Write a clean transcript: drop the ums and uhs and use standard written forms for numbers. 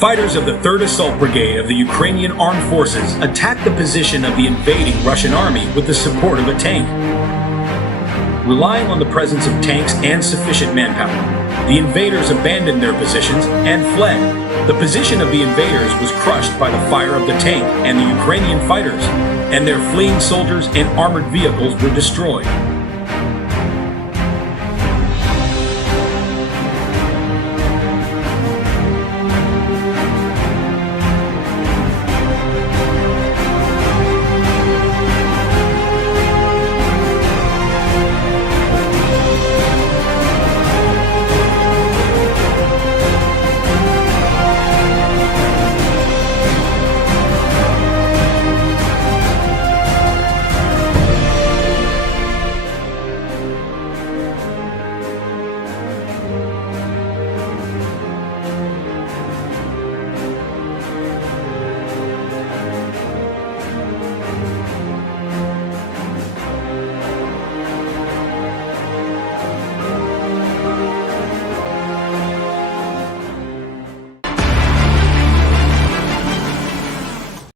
Fighters of the 3rd Assault Brigade of the Ukrainian Armed Forces attacked the position of the invading Russian army with the support of a tank. Relying on the presence of tanks and sufficient manpower, the invaders abandoned their positions and fled. The position of the invaders was crushed by the fire of the tank and the Ukrainian fighters, and their fleeing soldiers and armored vehicles were destroyed.